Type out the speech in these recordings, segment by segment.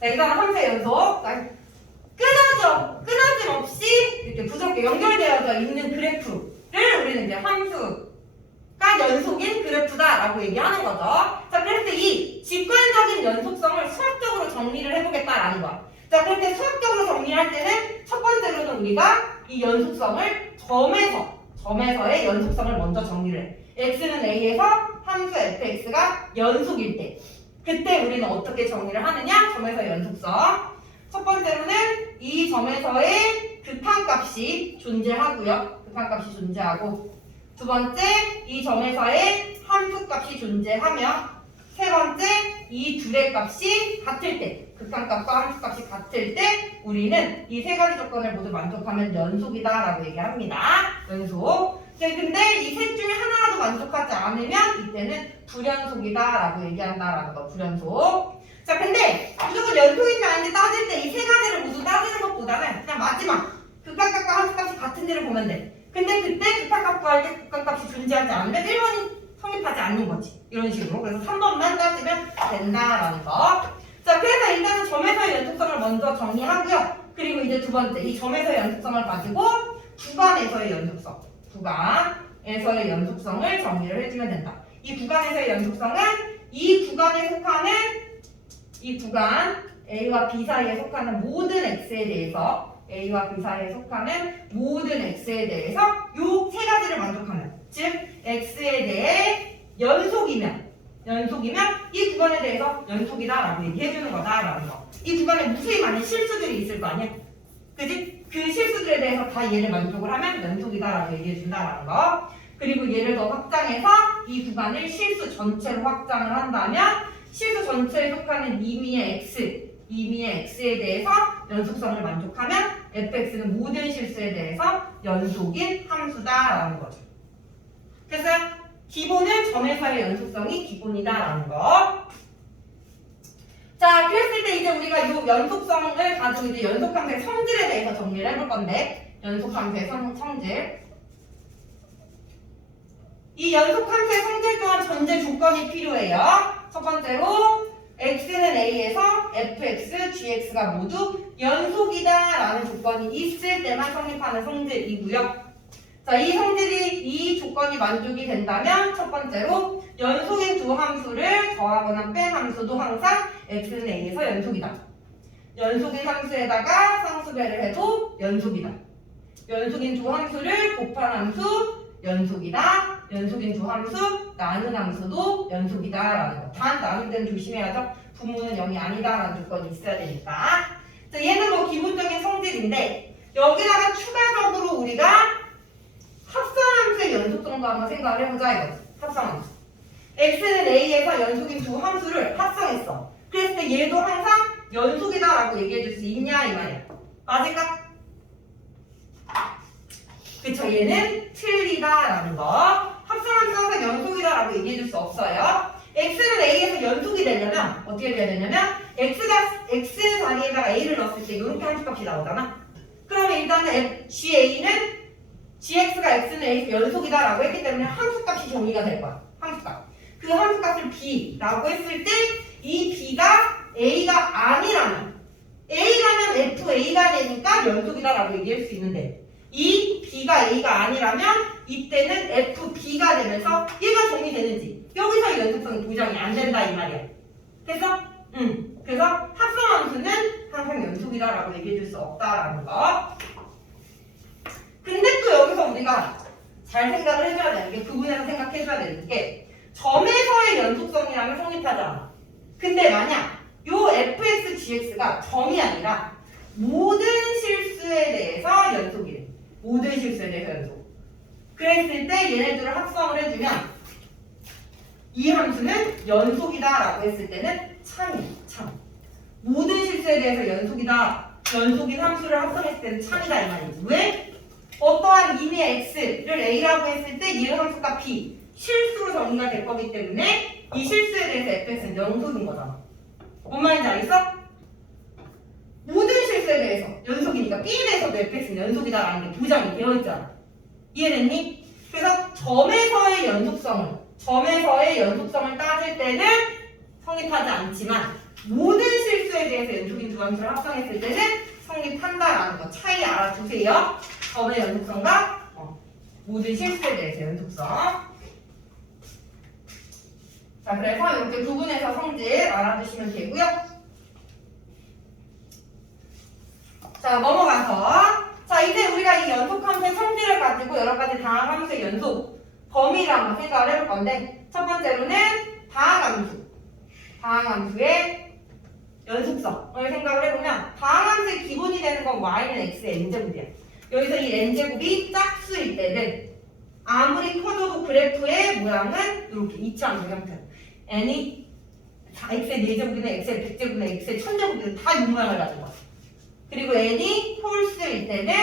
자, 이거는 함수의 연속. 끊어짐 없이 이렇게 부드럽게 연결되어져 있는 그래프를 우리는 이제 함수가 연속인 그래프다라고 얘기하는 거죠. 자, 그랬을 때 이 직관적인 연속성을 수학적으로 정리를 해보겠다라는 거야. 자, 그렇게 수학적으로 정리할 때는 첫 번째로는 우리가 이 연속성을 점에서의 연속성을 먼저 정리를 해. x는 a에서 함수 fx가 연속일 때 그때 우리는 어떻게 정리를 하느냐? 점에서의 연속성. 첫 번째로는 이 점에서의 극한값이 존재하고요. 극한값이 존재하고 두 번째, 이 점에서의 함수값이 존재하며 세 번째, 이 둘의 값이 같을 때 극한값과 함수값이 같을 때 우리는 이 세 가지 조건을 모두 만족하면 연속이다라고 얘기합니다. 연속. 근데 이 셋 중에 하나라도 만족하지 않으면 이때는 불연속이다라고 얘기한다라는 거. 불연속. 자, 근데 무조건 연속인지 아닌지 따질 때 이 세 가지를 모두 따지는 것보다는 그냥 마지막 극한값과 함수값이 같은 데를 보면 돼. 근데 그때 극한값과 할 때 극한값이 존재하지 않으면 1번이 성립하지 않는 거지. 이런 식으로. 그래서 3번만 따지면 된다라는 거. 자, 그래서 일단은 점에서의 연속성을 먼저 정리하고요. 그리고 이제 두 번째, 이 점에서의 연속성을 가지고 구간에서의 연속성. 구간에서의 연속성을 정리를 해주면 된다. 이 구간에서의 연속성은 이 구간에 속하는 이 구간 A와 B 사이에 속하는 모든 X에 대해서 A와 B 사이에 속하는 모든 X에 대해서 요 세 가지를 만족하면 즉 X에 대해 연속이면 이 구간에 대해서 연속이다라고 얘기해주는 거다라는 거. 이 구간에 무수히 많은 실수들이 있을 거 아니야? 그지? 그 실수들에 대해서 다 얘를 만족을 하면 연속이다라고 얘기해준다라는 거. 그리고 얘를 더 확장해서 이 구간을 실수 전체로 확장을 한다면 실수 전체에 속하는 임의의 x에 대해서 연속성을 만족하면 fx는 모든 실수에 대해서 연속인 함수다라는 거죠. 그래서 기본은 점에서의 연속성이 기본이다라는 거. 자, 그랬을 때 이제 우리가 이 연속성을 가지고 이제 연속함수의 성질에 대해서 정리를 해볼 건데, 연속함수의 성질. 이 연속함수의 성질 또한 전제 조건이 필요해요. 첫 번째로 x는 a에서 fx, gx가 모두 연속이다라는 조건이 있을 때만 성립하는 성질이고요. 자, 이 조건이 만족이 된다면 첫 번째로 연속인 두 함수를 더하거나 뺀 함수도 항상 x는 a에서 연속이다. 연속인 함수에다가 상수배를 해도 연속이다. 연속인 두 함수를 곱한 함수 연속이다. 연속인 두 함수 나눈 함수도 연속이다라는 거. 단 나눌 때는 조심해야죠. 부모는 0이 아니다라는 조건이 있어야 되니까. 자, 얘는 뭐 기본적인 성질인데 여기다가 추가적으로 우리가 합성함수의 연속성도 한번 생각을 해보자 이거지. 합성함수. x는 a에서 연속인 두 함수를 합성했어. 그랬을 때 얘도 항상 연속이다라고 얘기해줄 수 있냐 이 말이야. 맞을까? 그쵸, 얘는 틀리다라는 거. 합성함수 항상 연속이다라고 얘기해줄 수 없어요. x는 a에서 연속이 되려면 어떻게 돼야 되냐면 x 자리에다가 a를 넣었을 때 이렇게 함수값이 나오잖아. 그러면 일단은 gx가 x는 a에서 연속이다라고 했기 때문에 함수값이 정의가 될 거야. 함수값. 그 함수값을 b라고 했을 때 이 b가 a가 아니라면 a라면 fa가 되니까 연속이다라고 얘기할 수 있는데 이 b가 a가 아니라면 이때는 fb가 되면서 얘가 정의되는지 여기서 연속성이 보장이 안 된다 이 말이야. 그래서 합성함수는 항상 연속이다라고 얘기해 줄 수 없다라는 거. 근데 또 여기서 우리가 잘 생각을 해줘야 되는 게 부분에서 생각해줘야 되는 게 점에서의 연속성이라면 성립하지 않아. 근데 만약 요 fx, gx가 점이 아니라 모든 실수에 대해서 연속이래. 모든 실수에 대해서 연속. 그랬을 때 얘네들을 합성을 해주면 이 함수는 연속이다라고 했을 때는 참이야. 참. 모든 실수에 대해서 연속이다. 연속인 함수를 합성했을 때는 참이다 이 말이지. 왜? 어떠한 임의 x를 a라고 했을 때 이 함수가 b 실수로 정의가 될 거기 때문에 이 실수에 대해서 fx는 연속인 거잖아. 뭔 말인지 알겠어? 모든 실수에 대해서 연속이니까 b에 대해서도 fx는 연속이다라는 게 보장이 되어 있잖아. 이해됐니? 그래서 점에서의 연속성을 따질 때는 성립하지 않지만 모든 실수에 실수에 대해서 연속인 두 함수를 합성했을 때는 성립한다라는 거 차이 알아두세요. 범의 연속성과 모든 실수에 대해서 연속성. 자, 그래서 이렇게 구분해서 성질 알아두시면 되고요. 자, 넘어가서 자, 이제 우리가 이 연속함수의 성질을 가지고 여러 가지 다항함수의 연속 범위를 한번 생각을 해볼 건데 첫 번째로는 다항함수의 연속성을 생각을 해보면 다항함수의 기본이 되는 건 y는 x의 n제곱이야. 여기서 이 n제곱이 짝수일 때는 아무리 커져도 그래프의 모양은 이렇게 이치함수 형태. n이 x의 4제곱이든 x의 100제곱이든 x의 1000제곱이든 다 이 모양을 가진 거야. 그리고 n이 홀수일 때는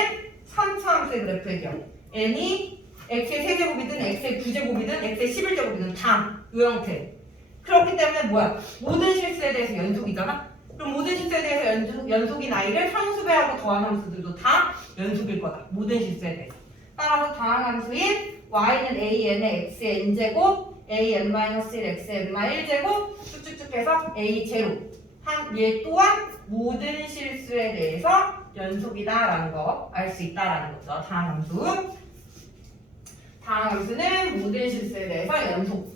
3차함수의 그래프의 경우 n이 x의 3제곱이든 x의 9제곱이든 x의 11제곱이든 다 이 형태. 그렇기 때문에 뭐야? 모든 실수에 대해서 연속이잖아? 그럼 모든 실수에 대해서 연속인 i를 상수배하고 더한 함수들도 다 연속일 거다. 모든 실수에 대해서. 따라서 다항함수인 y는 an의 x의 n제곱 an-1 x의 n-1제곱 쭉쭉쭉 해서 a0 얘 또한 모든 실수에 대해서 연속이다라는 거 알 수 있다라는 거죠. 다항함수는 모든 실수에 대해서 연속.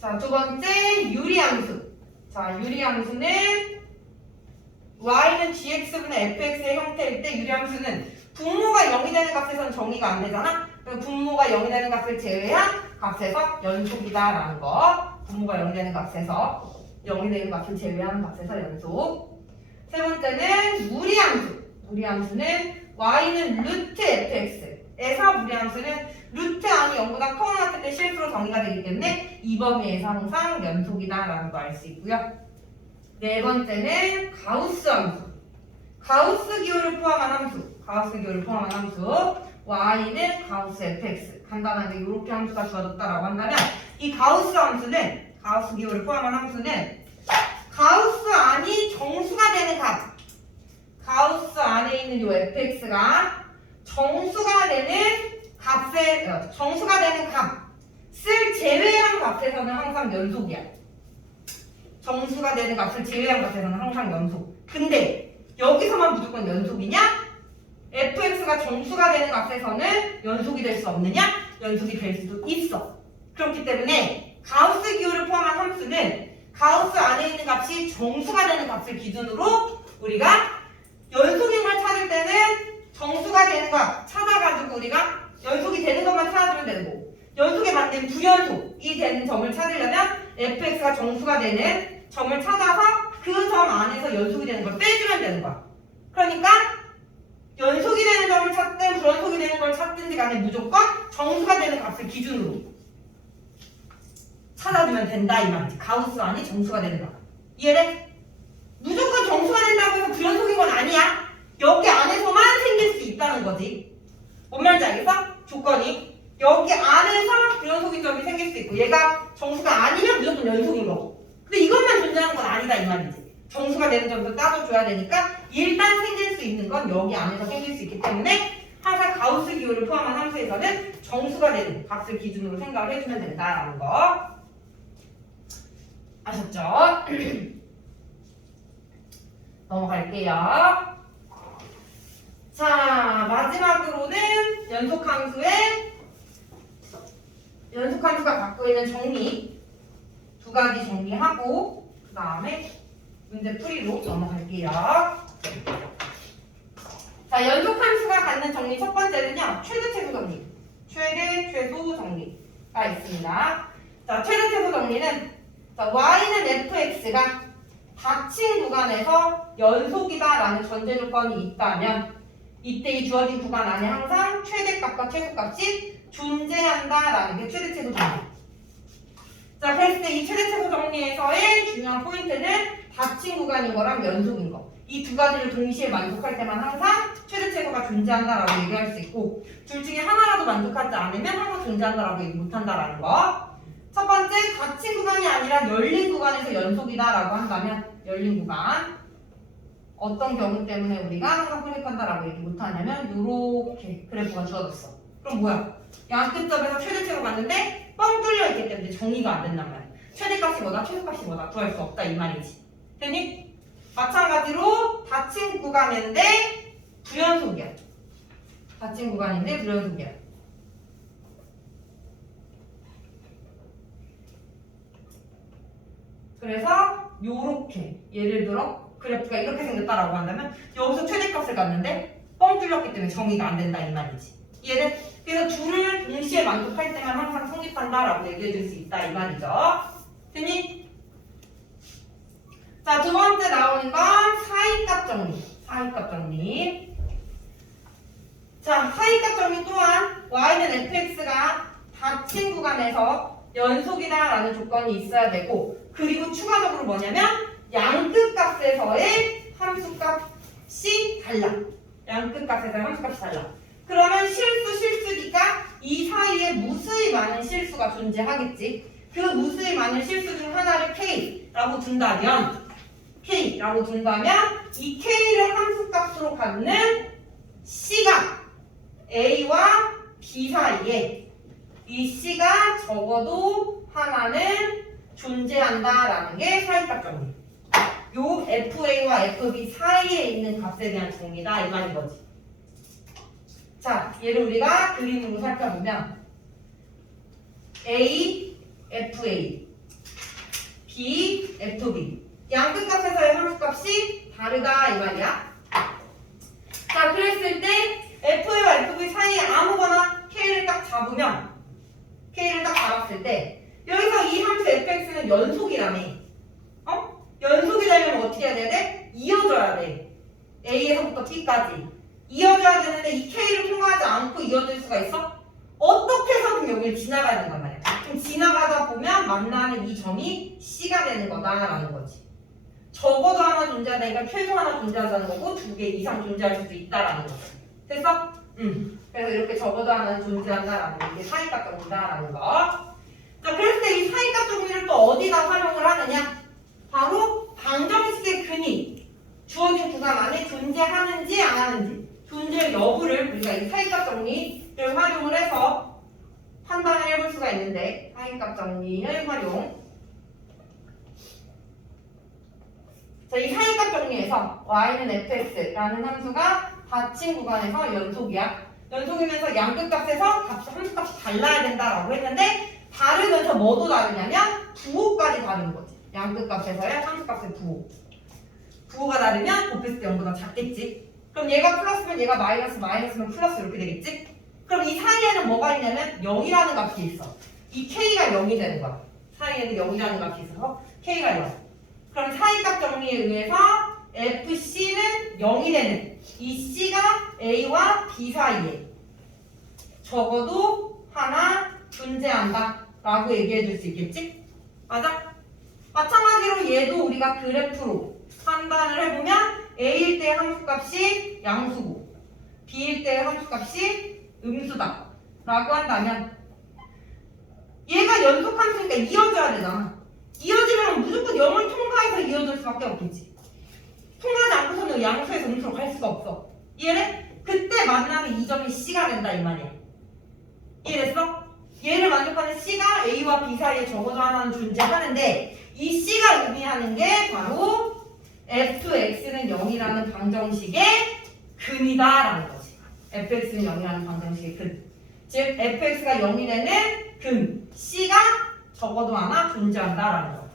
자, 두 번째 유리함수. 자, 유리함수는 y는 gx분의 fx의 형태일 때 유리함수는 분모가 0이 되는 값에서는 정의가 안 되잖아. 분모가 0이 되는 값을 제외한 값에서 연속이다라는 거. 분모가 0이 되는 값에서 0이 되는 값을 제외한 값에서 연속. 세 번째는 무리함수. 무리함수는 y는 루트 fx에서 무리함수는 루트 안이 0보다 커나 같을 때 실수로 정의가 되기 때문에 이 범위에서 항상 연속이다라는 거 알 수 있고요. 네 번째는 가우스 함수. 가우스 기호를 포함한 함수. y는 가우스 fx. 간단하게 이렇게 함수가 주어졌다라고 한다면 이 가우스 기호를 포함한 함수는 가우스 안이 정수가 되는 값. 가우스 안에 있는 이 fx가 정수가 되는 값을 제외한 값에서는 항상 연속이야. 정수가 되는 값을 제외한 값에서는 항상 연속. 근데 여기서만 무조건 연속이냐? fx가 정수가 되는 값에서는 연속이 될 수 없느냐? 연속이 될 수도 있어. 그렇기 때문에 가우스 기호를 포함한 함수는 가우스 안에 있는 값이 정수가 되는 값을 기준으로 우리가 연속인 걸 찾을 때는 정수가 되는 거 찾아가지고 우리가 연속이 되는 것만 찾아주면 되는 거고 연속에 맞는 부연속이 되는 점을 찾으려면 fx가 정수가 되는 점을 찾아서 그 점 안에서 연속이 되는 걸 빼주면 되는 거야. 그러니까 연속이 되는 점을 찾든 불연속이 되는 걸 찾든지 간에 무조건 정수가 되는 값을 기준으로 찾아주면 된다 이 말이지. 가우스 안이 정수가 되는 거. 이해돼? 무조건 정수가 된다고 해서 불연속인 건 아니야. 여기 안에서만 생길 수 있다는 거지. 뭔 말인지 알겠어? 조건이 여기 안에서 불연속인 점이 생길 수 있고 얘가 정수가 아니면 무조건 연속인 거고. 근데 이것만 존재하는 건 아니다 이 말이지. 정수가 되는 점도 따져줘야 되니까 일단 생길 수 있는 건 여기 안에서 생길 수 있기 때문에 항상 가우스 기호를 포함한 함수에서는 정수가 되는 값을 기준으로 생각을 해주면 된다라는 거 아셨죠? 넘어갈게요. 자, 마지막으로는 연속함수가 갖고 있는 정리 두 가지 정리하고 그 다음에 문제 풀이로 넘어갈게요. 자, 연속함수가 갖는 정리 첫 번째는요. 최대 최소 정리. 최대 최소 정리가 있습니다. 자, 최대 최소 정리는 y는 fx가 닫힌 구간에서 연속이다라는 전제 조건이 있다면 이때 이 주어진 구간 안에 항상 최대값과 최소값이 존재한다라는 게 최대 최소 정리. 자, 그랬을 때 이 최대 최소 정리에서의 중요한 포인트는 닫힌 구간인 거랑 연속인 거. 이 두 가지를 동시에 만족할 때만 항상 최대 최소가 존재한다라고 얘기할 수 있고 둘 중에 하나라도 만족하지 않으면 항상 존재한다라고 얘기 못한다라는 거. 첫 번째, 닫힌 구간이 아니라 열린 구간에서 연속이다라고 한다면 열린 구간 어떤 경우 때문에 우리가 항상 성립한다라고 얘기 못하냐면 이렇게 그래프가 주어졌어. 그럼 뭐야? 양끝점에서 최대치로 갔는데 뻥 뚫려 있기 때문에 정의가 안 된단 말이야. 최대값이 뭐다, 최소값이 뭐다 구할 수 없다 이 말이지. 되니? 마찬가지로 닫힌 구간인데 불연속이야. 닫힌 구간인데 불연속이야. 그래서 요렇게 예를 들어 그래프가 이렇게 생겼다라고 한다면 여기서 최대값을 갖는데 뻥 뚫렸기 때문에 정의가 안 된다 이 말이지. 이해돼? 그래서 둘을 동시에 만족할 때만 항상 성립한다라고 얘기해 줄 수 있다 이 말이죠. 됐니? 자, 두 번째 나오는 건 사이값 정리. 사이값 정리. 자, 사이값 정리 또한 y는 fx가 닫힌 구간에서 연속이다라는 조건이 있어야 되고, 그리고 추가적으로 뭐냐면 양끝값에서의 함수값이 달라. 양끝값에서의 함수값이 달라. 그러면 실수니까 이 사이에 무수히 많은 실수가 존재하겠지. 그 무수히 많은 실수 중 하나를 K라고 둔다면 이 K를 함수값으로 갖는 C가 A와 B 사이에 이 C가 적어도 하나는 존재한다라는 게 사이값 정리. 요 FA와 FB 사이에 있는 값에 대한 정리다 이 말인 거지. 자, 얘를 우리가 그림으로 살펴보면 A, FA, B, FB 양끝값에서의 함수값이 다르다 이 말이야. 자, 그랬을 때 FA와 FB 사이에 아무거나 K를 딱 잡으면 K를 딱 잡았을 때 여기서 이 함수 fx는 연속이라며. 연속이 되려면 어떻게 해야 돼? 이어져야 돼. A에서부터 T까지 이어져야 되는데 이 K를 통과하지 않고 이어질 수가 있어? 어떻게 해서든 여기를 지나가야 된단 말이야. 그럼 지나가다 보면 만나는 이 점이 C가 되는 거다라는 거지. 적어도 하나 존재하다니까 최소 하나 존재하자는 거고 2개 이상 존재할 수도 있다라는 거지. 됐어? 그래서 이렇게 적어도 하나는 존재한다라는 게 사이값 정리다라는 거. 자, 그랬을 때 이 사이값 정리를 또 어디다 활용을 하느냐? 바로 방정식의 근이 주어진 구간 안에 존재하는지 안 하는지 존재 여부를 우리가 이 사이값 정리를 활용을 해서 판단을 해볼 수가 있는데, 사이값 정리의 활용. 자, 이 사이값 정리에서 y는 fx라는 함수가 닫힌 구간에서 연속이야. 연속이면서 양끝값에서 함수값이 달라야 된다라고 했는데, 다르면서 뭐도 다르냐면 부호까지 다른 거지. 양끝값에서의 함수값의 부호. 부호가 다르면 곱했을 때 0보다 작겠지. 그럼 얘가 플러스면 얘가 마이너스면 플러스 이렇게 되겠지. 그럼 이 사이에는 뭐가 있냐면 0이라는 값이 있어. 이 k가 0이 되는 거야. 사이에는 0이라는 값이 있어서 k가 0. 그럼 사이값 정리에 의해서 fc는 0이 되는 이 c가 a와 b 사이에 적어도 하나 존재한다 라고 얘기해 줄 수 있겠지? 맞아? 마찬가지로 얘도 우리가 그래프로 판단을 해보면 a일 때 함수값이 양수고 b일 때 함수값이 음수다 라고 한다면 얘가 연속함수니까 이어져야 되잖아. 이어지면 무조건 0을 통과해서 이어질 수밖에 없겠지. 통과하지 않고서는 양수에서 음수로 갈 수가 없어. 이해돼? 그때 만나는 이 점이 C가 된다 이 말이야. 이해됐어? 얘를 만족하는 C가 A와 B 사이에 적어도 하나는 존재하는데 이 C가 의미하는 게 바로 fx는 0이라는 방정식의 근이다라는 거지. fx는 0이라는 방정식의 근. 즉 fx가 0이 되는 근 C가 적어도 하나 존재한다라는 거.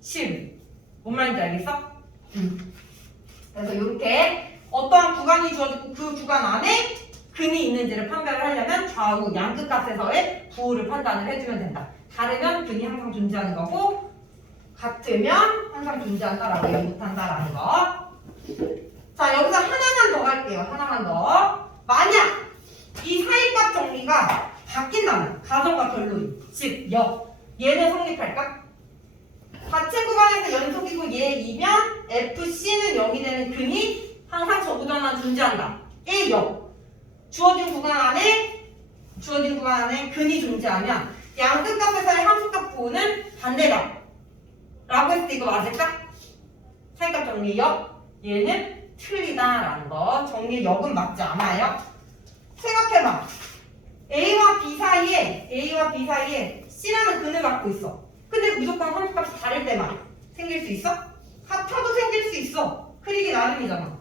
실. 뭔 말인지 알겠어? 그래서 이렇게 어떠한 구간이 주어지고 그 구간 안에 근이 있는지를 판별을 하려면 좌우 양끝값에서의 부호를 판단을 해주면 된다. 다르면 근이 항상 존재하는 거고 같으면 항상 존재한다라고 얘기 못한다라는 거. 자, 여기서 하나만 더 갈게요. 하나만 더. 만약 이 사이값 정리가 바뀐다면 가정과 결론이 즉 얘는 성립할까? 닫힌 구간에서 연속이고 얘이면 FC는 0이 되는 근이 항상 적어도 하나 존재한다. 1, 0. 주어진 구간 안에 근이 존재하면 양끝값에서의 함수값 부호는 반대다. 라고 했을 때 이거 맞을까? 사이값 정리 역. 얘는 틀리다라는 거. 정리 역은 맞지 않아요. 생각해봐. A와 B 사이에 C라는 근을 갖고 있어. 근데 무조건 함수값이 다를 때만 생길 수 있어? 같아도 생길 수 있어. 흐리기 나름이잖아.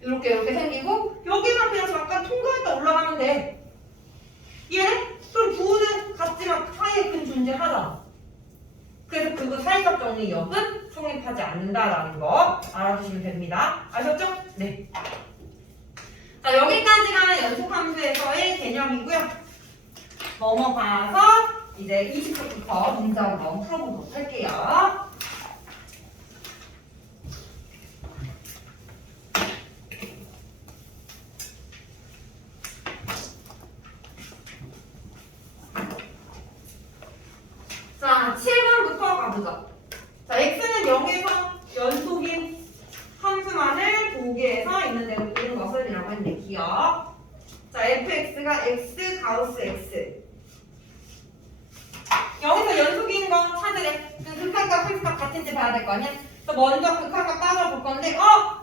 이렇게 생기고 여기만 그냥 잠깐 통과했다 올라가면 돼. 얘네? 그럼 부호는 같지만 사이에 근 존재하잖아. 그래서 그거 사이값 정리역은 성립하지 않는다라는 거 알아두시면 됩니다. 아셨죠? 네. 자, 여기까지가 연속함수에서의 개념이고요. 넘어가서 이제 20부터 문제 한번 풀어보도록 할게요. 자, 7번부터 가보자. 자, x는 0에서 연속인 함수만을 보기에서 있는 대로 그린 것을 이라고 했는데 기억. 자, fx가 x 가우스 x. 여기서 연속인 거 찾으래. 극한값, 필수값 같은지 봐야 될 거 아니야? 그래서 먼저 극한값 따져볼 건데,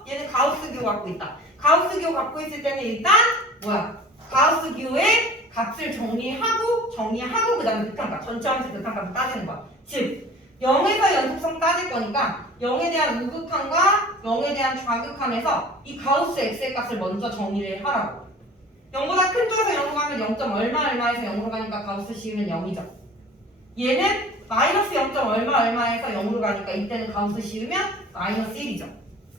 얘는 가우스 기호 갖고 있다. 가우스 기호 갖고 있을 때는 일단 뭐야? 가우스 기호의 값을 정리하고 그 다음에 극한값, 전체 함수 극한값을 따지는 거야. 즉 0에서 연속성 따질 거니까 0에 대한 우극한과 0에 대한 좌극한에서 이 가우스 x의 값을 먼저 정리를 하라고. 0보다 큰 쪽에서 0으로 가면 0. 얼마에서 0으로 가니까 가우스 씌우면 0이죠. 얘는 마이너스 0. 얼마에서 0으로 가니까 이때는 가우스 씌우면 마이너스 1이죠.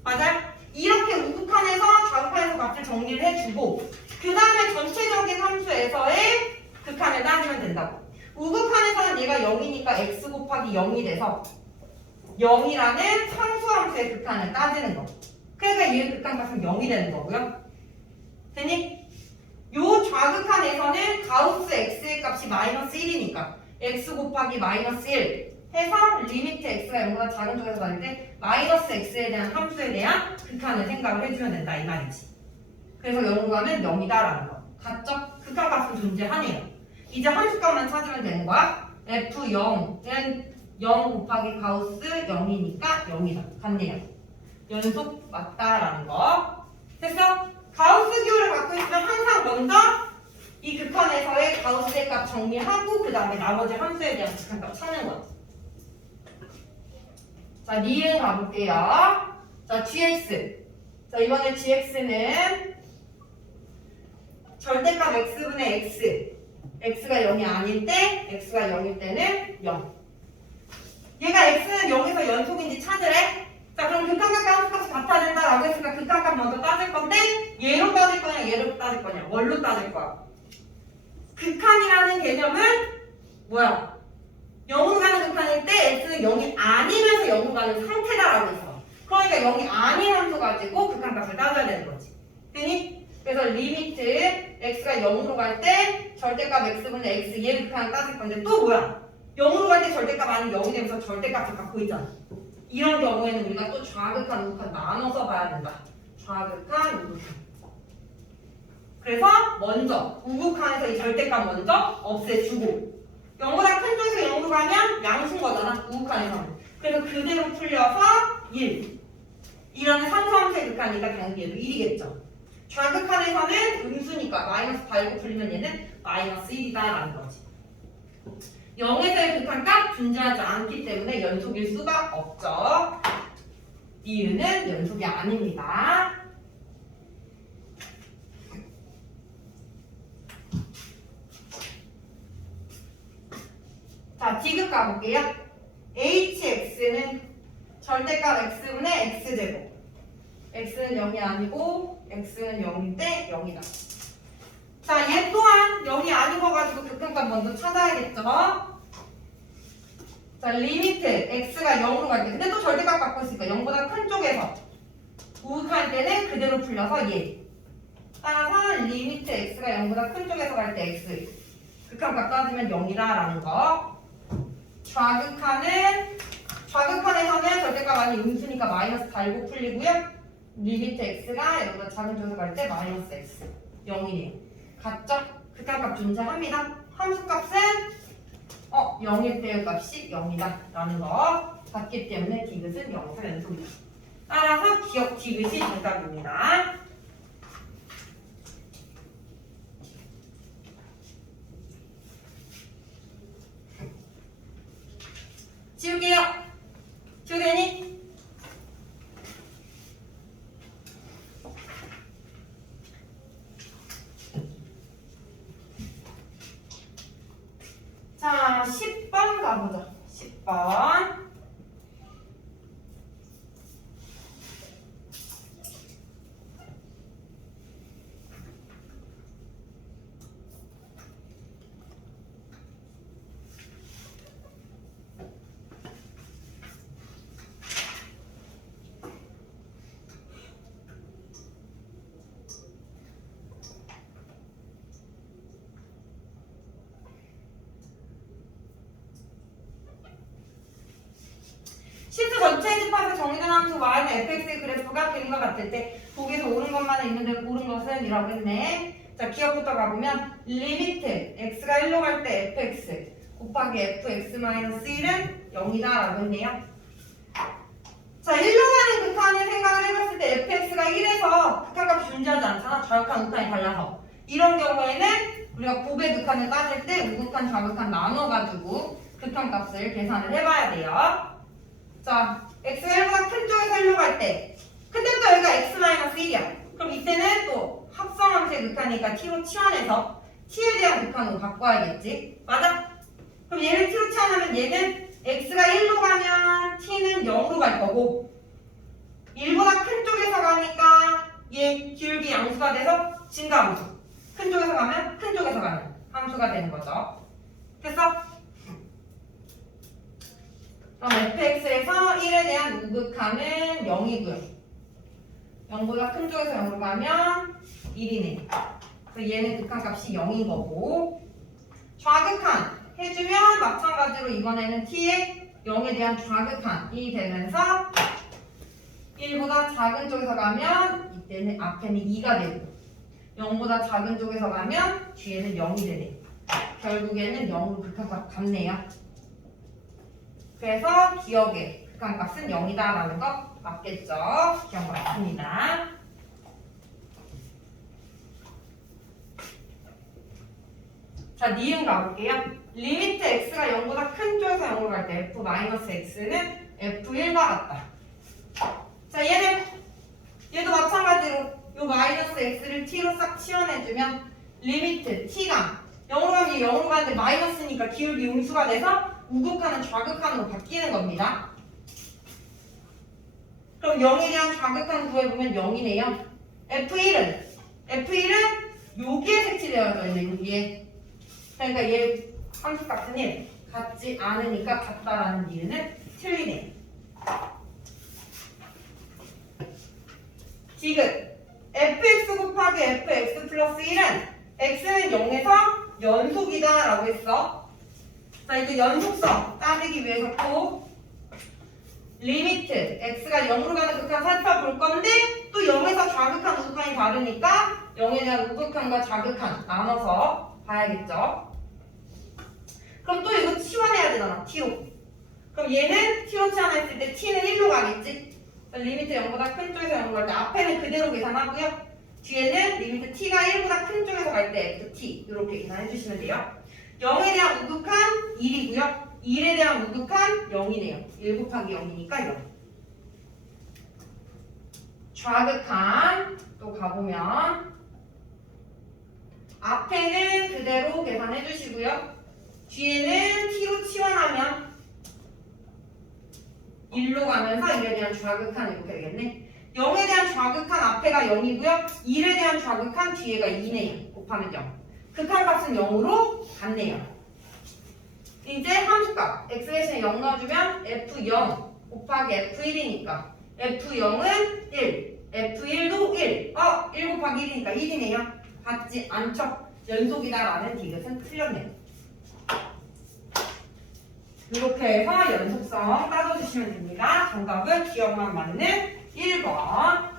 맞아요? 이렇게 우극한에서 좌극한에서 값을 정리를 해주고 그 다음에 전체적인 함수에서의 극한을 따지면 된다고. 우극한에서는 얘가 0이니까 x 곱하기 0이 돼서 0이라는 상수함수의 극한을 따지는 거. 그러니까 얘의 극한값은 0이 되는 거고요. 됐니? 요 좌극한에서는 가우스 x의 값이 마이너스 1이니까 x 곱하기 마이너스 1 해서 리미트 x가 0보다 작은 쪽에서 가릴 때 마이너스 x에 대한 함수에 대한 극한을 생각을 해주면 된다 이 말이지. 그래서 0으로 가면 0이다라는 거. 같죠? 극한값은 존재하네요. 이제 함수값만 찾으면 되는 거야. f0은 0 곱하기 가우스 0이니까 0이다. 같네요. 연속 맞다라는 거. 됐어? 가우스 기호를 갖고 있으면 항상 먼저 이 극한에서의 가우스의 값 정리하고 그 다음에 나머지 함수에 대한 극한값 찾는 거야. 자, 니은 가볼게요. 자, gx. 자, 이번에 gx는 절대값 x분의 x. x가 0이 아닐 때, x가 0일 때는 0. 얘가 x는 0에서 연속인지 찾으래. 자, 그럼 극한값과 함수값이 같아야 된다라고 했으니까 극한값 먼저 따질 건데 얘로 따질 거냐, 얘로 따질 거냐, 뭘로 따질 거야? 극한이라는 개념은 뭐야? 0으로 가는 극한일 때 x는 0이 아니면서 0으로 가는 상태다라고 했어. 그러니까 0이 아닌 함수 가지고 극한값을 따져야 되는 거지. 되니? 그래서 리미트 x가 0으로 갈 때 절대값 x분의 x 얘 극한을 따질 건데 또 뭐야? 0으로 갈 때 절대값 아닌 0이 되면서 절대값을 갖고 있잖아. 이런 경우에는 우리가 또 좌극한, 우극한 나눠서 봐야 된다. 좌극한, 우극한. 그래서 먼저 우극한에서 이 절대값 먼저 없애주고 0보다 큰 쪽에서 0으로 가면 양수인 거잖아. 우극한에서는. 그래서 그대로 풀려서 1. 이라는 상수함수의 극한이니까 당연히 얘도 1이겠죠. 좌극한에서는 음수니까 마이너스 달고 풀리면 얘는 마이너스 1이다라는 거지. 0에서의 극한값 존재하지 않기 때문에 연속일 수가 없죠. 이유는 연속이 아닙니다. 자, 디귿 가볼게요. hx는 절대값 x분의 x제곱. x는 0이 아니고 x는 0일 때 0이다. 자, 얘 또한 0이 아닌 거 가지고 극한값 먼저 찾아야겠죠. 자, 리미트 x가 0으로 갈 때 근데 또 절대값 갖고 있으니까 0보다 큰 쪽에서 우극할 때는 그대로 풀려서 얘. 따라서 리미트 x가 0보다 큰 쪽에서 갈 때 x. 극한값 따지면 0이다라는 거. 좌극한에서는 절대값 아닌 음수니까 마이너스 달고 풀리고요. 리미트 x가 0보다 작은 쪽에서 갈 때 마이너스 x. 0이네요. 같죠? 극한값 존재합니다. 함수값은 0일 때의 값이 0이다 라는 거 같기 때문에 디귿은 0에서 연속이다. 따라서 기억 디귿이 정답입니다. 지울게요. 지우되니? 실수 전체에 집합해서 정의된 함수 y는 fx의 그래프가 그림과 같을 때 거기에서 오른 것만은 있는데 고른 것은 이라고 했네. 자, 기억부터 가보면 리미트 x가 1로 갈 때 fx 곱하기 fx-1은 0이다 라고 했네요. 자, 1로 가는 극한을 생각을 해봤을 때 fx가 1에서 극한값이 존재하지 않잖아. 좌극한, 우극한이 달라서. 이런 경우에는 우리가 곱의 극한을 따질 때 우극한, 좌극한 나눠가지고 극한값을 계산을 해봐야 돼요. 자, x가 1보다 큰 쪽에서 1로 갈 때 근데 또 여기가 x-1이야. 그럼 이때는 또 합성함수의 극한이니까 t로 치환해서 t에 대한 극한으로 바꿔야겠지. 맞아? 그럼 얘를 t로 치환하면 얘는 x가 1로 가면 t는 0으로 갈 거고 1보다 큰 쪽에서 가니까 얘 기울기 양수가 돼서 증가함수. 큰 쪽에서 가면 큰 쪽에서 가는 함수가 되는 거죠. 됐어? 그럼 fx에서 1에 대한 우극한은 0이고요. 0보다 큰 쪽에서 0으로 가면 1이네. 그래서 얘는 극한값이 0인 거고 좌극한 해주면 마찬가지로 이번에는 t의 0에 대한 좌극한이 되면서 1보다 작은 쪽에서 가면 이때는 앞에는 2가 되고 0보다 작은 쪽에서 가면 뒤에는 0이 되네. 결국에는 0으로 극한값 같네요. 그래서 기억의 극한값은 0이다 라는 거 맞겠죠? 기억 맞습니다. 자, 니은 가볼게요. 리미트 x가 0보다 큰 쪽에서 0으로 갈 때 f-x는 f1과 같다. 자, 얘도 마찬가지로 요 마이너스 x를 t로 싹 치환해주면 리미트 t가 0으로 가면 0으로 가는데 마이너스니까 기울기 음수가 돼서 우극한은 좌극한으로 바뀌는 겁니다. 그럼 0에 대한 좌극한 구해보면 0이네요. F1은 여기에 색칠되어져 있네, 여기에. 그러니까 얘 함수값은 1 같지 않으니까 같다라는 이유는 틀리네. 지금 fx 곱하기 fx 플러스 1은 x는 0에서 연속이다 라고 했어. 자, 이제 연속성 따지기 위해서 또 리미트 x가 0으로 가는 극한 살펴볼 건데 또 0에서 좌극한, 우극한이 다르니까 0에 대한 우극한과 좌극한 나눠서 봐야겠죠. 그럼 또 이거 치환해야 되잖아, t로. 그럼 얘는 t로 치환했을 때 t는 1로 가겠지. 리미트 0보다 큰 쪽에서 0으로 갈 때 앞에는 그대로 계산하고요. 뒤에는 리미트 t가 1보다 큰 쪽에서 갈 때 ft 이렇게 계산해 주시면 돼요. 0에 대한 우극한 1이고요. 1에 대한 우극한 0이네요. 1 곱하기 0이니까 0. 좌극한 또 가보면 앞에는 그대로 계산해 주시고요. 뒤에는 t로 치환하면 1로 가면서 1에 대한 좌극한 이렇게 되겠네. 0에 대한 좌극한 앞에가 0이고요. 1에 대한 좌극한 뒤에가 2네요. 곱하면 0. 극한값은 0으로 같네요. 이제 함수값 x 대신에 0 넣어주면 f0 곱하기 f1이니까 f0은 1, f1도 1. 1 곱하기 1이니까 1이네요. 같지 않죠? 연속이다라는 디귿은 틀렸네요. 이렇게 해서 연속성 따져주시면 됩니다. 정답은 기억만 맞는 1번.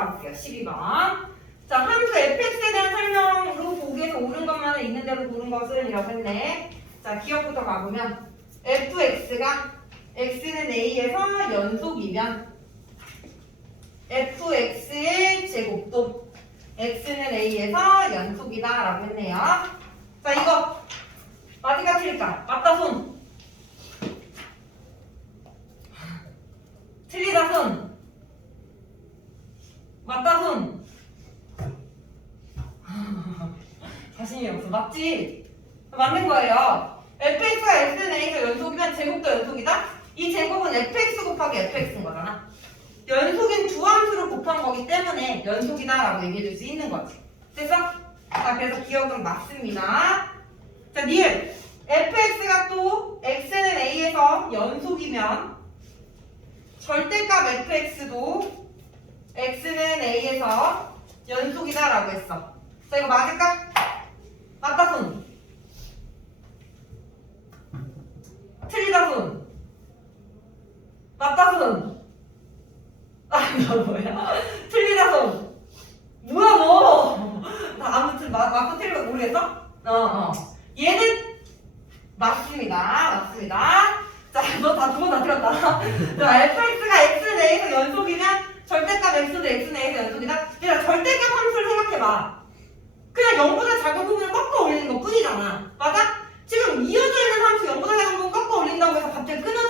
가볼게요. 12번. 자, 함수 fx에 대한 설명으로 보기에서 옳은 것만은 있는 대로 고른 것은 이라고 했네. 자, 기억부터 가보면 fx가 x는 a에서 연속이면 fx의 제곱도 x는 a에서 연속이다 라고 했네요. 자, 이거 맞을까 틀릴까? 맞다 손. 틀리다 손. 맞다 손. 자신이 없어. 맞지? 맞는 거예요. fx가 x는 a에서 연속이면 제곱도 연속이다? 이 제곱은 fx 곱하기 fx인 거잖아. 연속인 두 함수를 곱한 거기 때문에 연속이다 라고 얘기해 줄 수 있는 거지. 됐어? 자, 그래서 기억은 맞습니다. 자, 니은 fx가 또 x는 a에서 연속이면 절대값 fx도 x는 a에서 연속이다 라고 했어. 자, 이거 맞을까? 맞다 손. 틀리다 손. 맞다 손. 아, 너 뭐야? 틀리다 손. 뭐야 너? 나 아무튼 맞고 틀리고 모르겠어? 얘는 맞습니다. 맞습니다. 자, 너 다 두 번 다 틀렸다. 자, fx가 x는 a에서 연속이면 절대값 x도 x는 a에서 연속이다. 얘들아, 절대값 함수를 생각해봐. 그냥 0보다 작은 부분을 꺾어 올리는 것 뿐이잖아. 맞아? 지금 이어져 있는 함수 0보다 작은 부분 꺾어 올린다고 해서 갑자기 끊어져?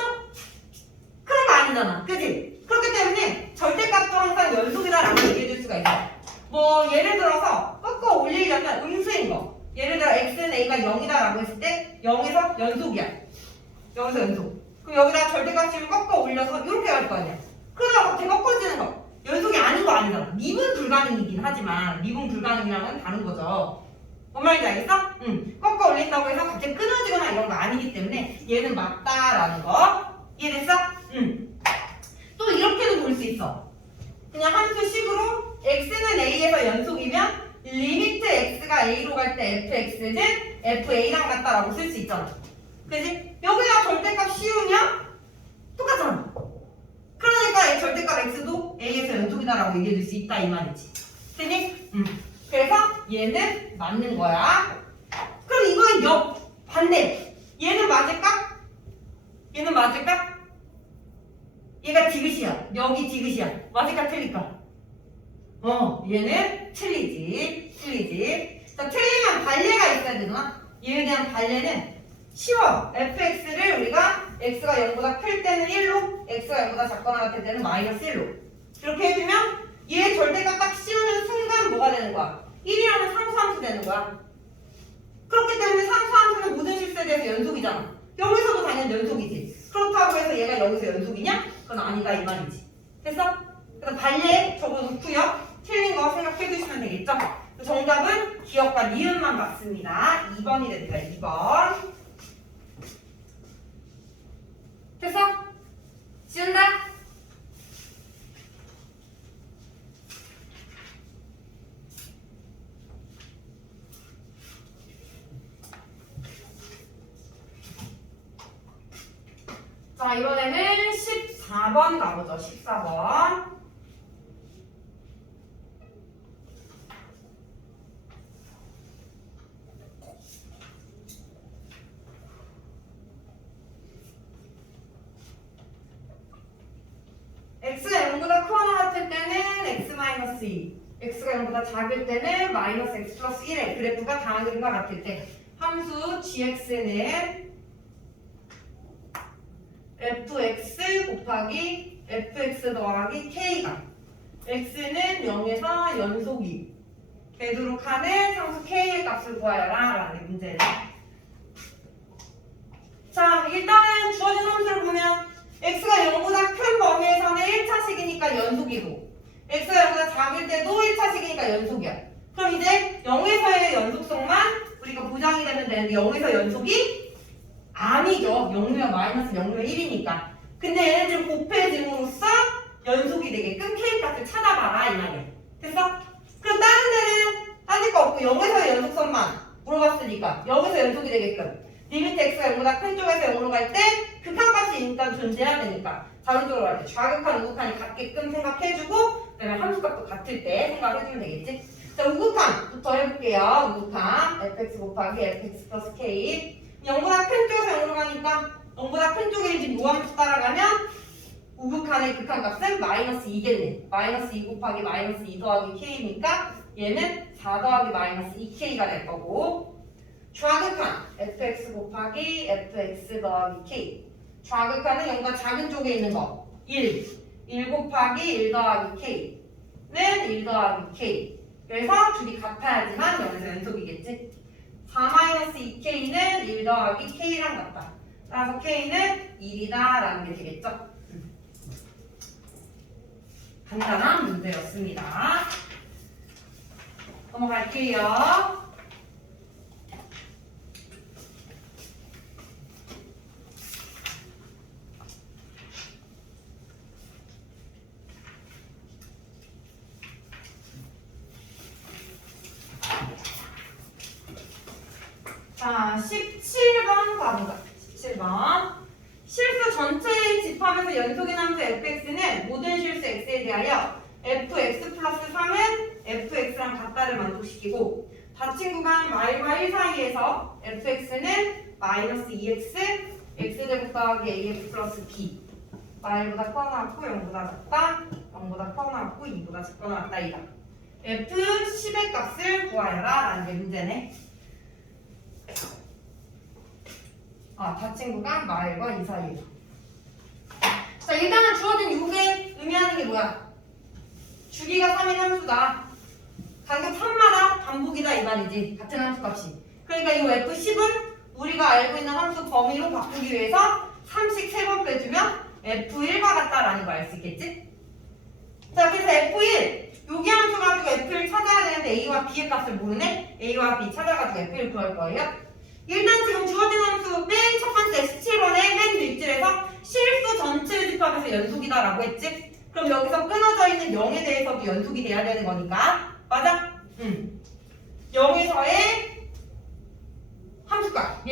그런 거 아니잖아. 그치? 그렇기 때문에 절대값도 항상 연속이다라고 얘기해줄 수가 있어. 뭐 예를 들어서 꺾어 올리려면 음수인 거. 예를 들어 x는 a가 0이다라고 했을 때 0에서 연속이야. 0에서 연속. 그럼 여기다 절대값을 꺾어 올려서 이렇게 갈 거 아니야. 그러다가 갑자기 꺾어지는 거. 연속이 아닌 거 아니잖아. 미분 불가능이긴 하지만 미분 불가능이랑은 다른 거죠. 뭔 말인지 알겠어? 응. 꺾어 올린다고 해서 갑자기 끊어지거나 이런 거 아니기 때문에 얘는 맞다라는 거. 이해됐어? 응. 또 이렇게도 볼 수 있어. 그냥 함수식으로 x는 a에서 연속이면 리미트 x가 a로 갈 때 fx는 fa랑 같다라고 쓸 수 있잖아. 그지? 여기다 절대값 씌우면 똑같잖아. 그러니까 절대값 x도 a에서 연속이다라고 얘기해줄 수 있다 이 말이지. 되니? 그래서 얘는 맞는 거야. 그럼 이거의 반대. 얘는 맞을까? 얘는 맞을까? 얘가 디귿이야. 여기 디귿이야. 맞을까 틀릴까? 얘는 틀리지. 자, 틀리면 반례가 있어야 되잖아. 얘에 대한 반례는 쉬워. fx를 우리가 x가 0보다 클 때는 1로, x가 0보다 작거나 같을 때는 마이너스 1로. 이렇게 해주면 얘 절대값 딱 씌우는 순간 뭐가 되는 거야? 1이라는 상수함수 되는 거야. 그렇기 때문에 상수함수는 모든 실수에 대해서 연속이잖아. 여기서도 당연히 연속이지. 그렇다고 해서 얘가 여기서 연속이냐? 그건 아니다 이 말이지. 됐어? 그래서 반례 적어놓고요. 틀린 거 생각해 주시면 되겠죠? 정답은 기억과 니은만 맞습니다. 2번이 됩니다. 2번. 됐어? 지운다? 자, 이번에는 14번 가보죠. 14번. x가 0보다 크거나 같을 때는 x-2, x가 0보다 작을 때는 마이너스 x 플러스 1의 그래프가 다음과 같을 때 함수 gx는 fx 곱하기 fx 더하기 k가 x는 0에서 연속이 되도록 하는 상수 k의 값을 구하여라 라는 문제예요. 자, 일단은 주어진 함수를 보면 x가 0보다 큰 범위에서는 1차식이니까 연속이고 x가 0보다 작을 때도 1차식이니까 연속이야. 그럼 이제 0에서의 연속성만 우리가 보장이 되면 되는데 0에서 연속이 아니죠. 0이면 마이너스 0이면 1이니까. 근데 얘네들 곱해짐으로써 연속이 되게끔 k값을 찾아봐라 이 말이야. 됐어? 그럼 다른 데는 따질 거 없고 0에서의 연속성만 물어봤으니까 0에서 연속이 되게끔 리미트 x가 0보다 큰 쪽에서 0으로 갈 때 극한값이 일단 존재해야 되니까 작은 쪽으로 갈 때 좌극한 우극한이 같게끔 생각해주고 그다음에 함수값도 같을 때 생각해주면 되겠지. 자, 우극한부터 해볼게요. 우극한 fx 곱하기 fx 플러스 k 0보다 큰 쪽에서 0으로 가니까 0보다 큰 쪽에 이제 요함수 따라가면 우극한의 극한값은 마이너스 2겠네. 마이너스 2 곱하기 마이너스 2 더하기 k니까 얘는 4 더하기 마이너스 2k가 될 거고 좌극한 fx 곱하기 fx 더하기 k 좌극한은 0보다 작은 쪽에 있는 거 1 곱하기 1 더하기 k는 1 더하기 k 그래서 둘이 같아야지만 0에서 연속이겠지. 4-2k는 1 더하기 k랑 같다. 따라서 k는 1이다 라는 게 되겠죠. 간단한 문제였습니다. 넘어갈게요. 자, 17번 가보자. 17번. 실수 전체의 집합에서 연속인 함수 fx는 모든 실수 x에 대하여 fx 플러스 3은 fx랑 같다를 만족시키고 닫힌 구간 말과 1 사이에서 fx는 마이너스 2x x제곱 더하기 ax 플러스 b 말보다 커나 같고 0보다 작다 0보다 커나 같고 2보다 작거나 같다 이다. f 10의 값을 구하여라 라는 게 문제네. 닫힌 구간 말과 2 사이에서. 자, 일단은 주어진 이게 의미하는 게 뭐야? 주기가 3인 함수다. 간격 3마다 반복이다 이 말이지. 같은 함수 값이. 그러니까 이 F10은 우리가 알고 있는 함수 범위로 바꾸기 위해서 3씩 3번 빼주면 F1과 같다라는 거 알 수 있겠지? 자, 그래서 F1 여기 함수 가지고 F를 찾아야 되는데 A와 B의 값을 모르네? A와 B 찾아가지고 F를 구할 거예요. 일단 지금 주어진 함수 맨 첫 번째 17번의 맨 뒷줄에서 실수 전체 집합에서 연속이다라고 했지? 그럼 여기서 끊어져 있는 0에 대해서도 연속이 돼야 되는 거니까 맞아? 0에서의 함수값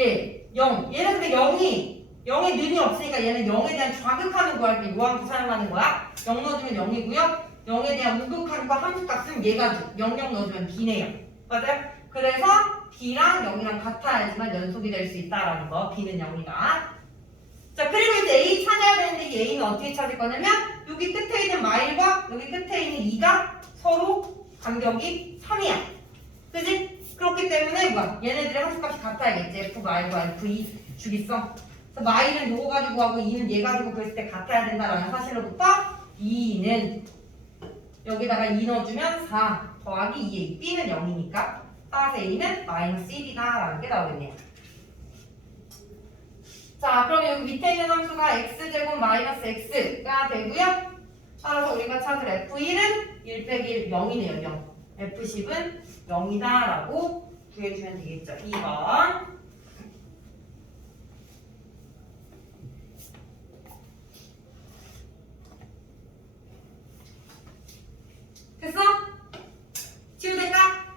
0 얘는 근데 0의 는이 없으니까 얘는 0에 대한 좌극한을 구할 때 이 함수 사용하는 거야. 0 넣어주면 0이고요 0에 대한 우극한과 함수값은 얘가 0 넣어주면 B네요. 맞아요? 그래서 B랑 0이랑 같아야지만 연속이 될 수 있다라는 거. B는 0이다. 자, 그리고 이제 A 찾아야 되는데 이 A는 어떻게 찾을 거냐면 여기 끝에 있는 마일과 여기 끝에 있는 2가 서로 간격이 3이야. 그지? 그렇기 때문에 뭐야? 얘네들의 함수값이 같아야겠지. F 마일과 F2 주기성. 그래서 마일은 요거 가지고 하고 2는 얘 가지고 그랬을 때 같아야 된다라는 사실로부터 2는 여기다가 2 넣어주면 4 더하기 2A. B는 0이니까 따라서 A는 마이너스 1이다 라는 게 나오겠네요. 자, 그럼 여기 밑에 있는 함수가 x제곱 마이너스 x가 되고요. 따라서 우리가 찾을 F1은 1 빼기 1, 0이네요. 0. F10은 0이다 라고 구해주면 되겠죠. 2번. 됐어? 지우될까?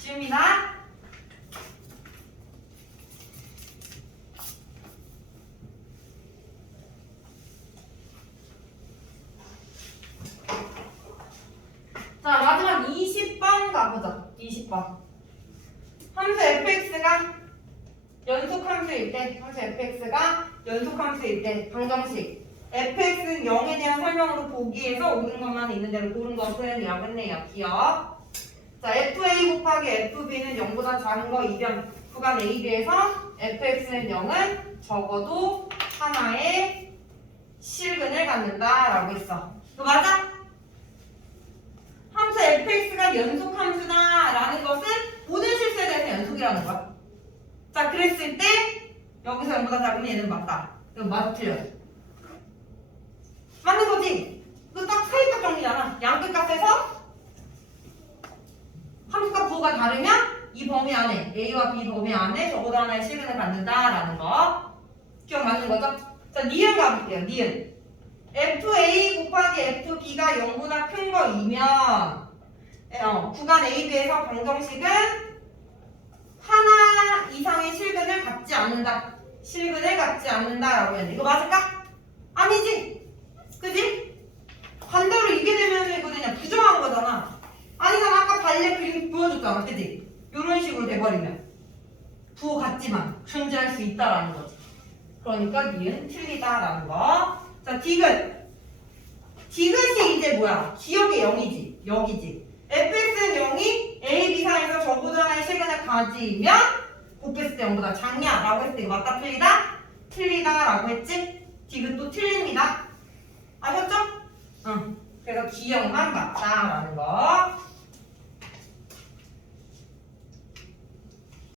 지웁니다. 자, 마지막 20번 가보자. 20번. 함수 fx가 연속함수일 때, 방정식. fx는 0에 대한 설명으로 보기에서 옳은 것만 있는 대로 고른 것은 이라고 했네요. 기억. 자, fa 곱하기 fb는 0보다 작은 거 이변. 구간 AB에서 fx는 0은 적어도 하나의 실근을 갖는다라고 했어. 이거 맞아? 함수 fx가 연속함수다라는 것은 모든 실수에 대해서 연속이라는 거야. 자, 그랬을 때 여기서 0보다 작은 얘는 맞다. 이거 맞아, 틀려. 맞는 거지? 이거 딱 차이값 정리잖아. 양끝 값에서 함수값 부호가 다르면 이 범위 안에 A와 B 범위 안에 적어도 하나의 실근을 갖는다라는 거. 기억 맞는 거죠? 자, 니은 가볼게요. 니은. FA 곱하기 FB가 0보다 큰 거이면 구간 AB에서 방정식은 하나 이상의 실근을 갖지 않는다. 실근을 갖지 않는다라고 했는데 이거 맞을까? 아니지? 그지? 반대로 이게 되면 이거 그냥 부정한 거잖아. 아니잖아. 아까 발레 그림 보여줬잖아. 그지? 이런 식으로 돼버리면 부호 같지만 존재할 수 있다라는 거지. 그러니까 니은 틀리다라는 거. 자, 디귿. 디귿이 이제 뭐야? 기억의 0이지. 여기지. fx는 0이 a, b 사이에서 적어도 하나의 실근을 가지면 곱했을 때 0보다 작냐라고 했을 때 이거 맞다 틀리다? 틀리다라고 했지? 디귿도 틀립니다. 아셨죠? 응. 그래서 기억만 맞다라는 거.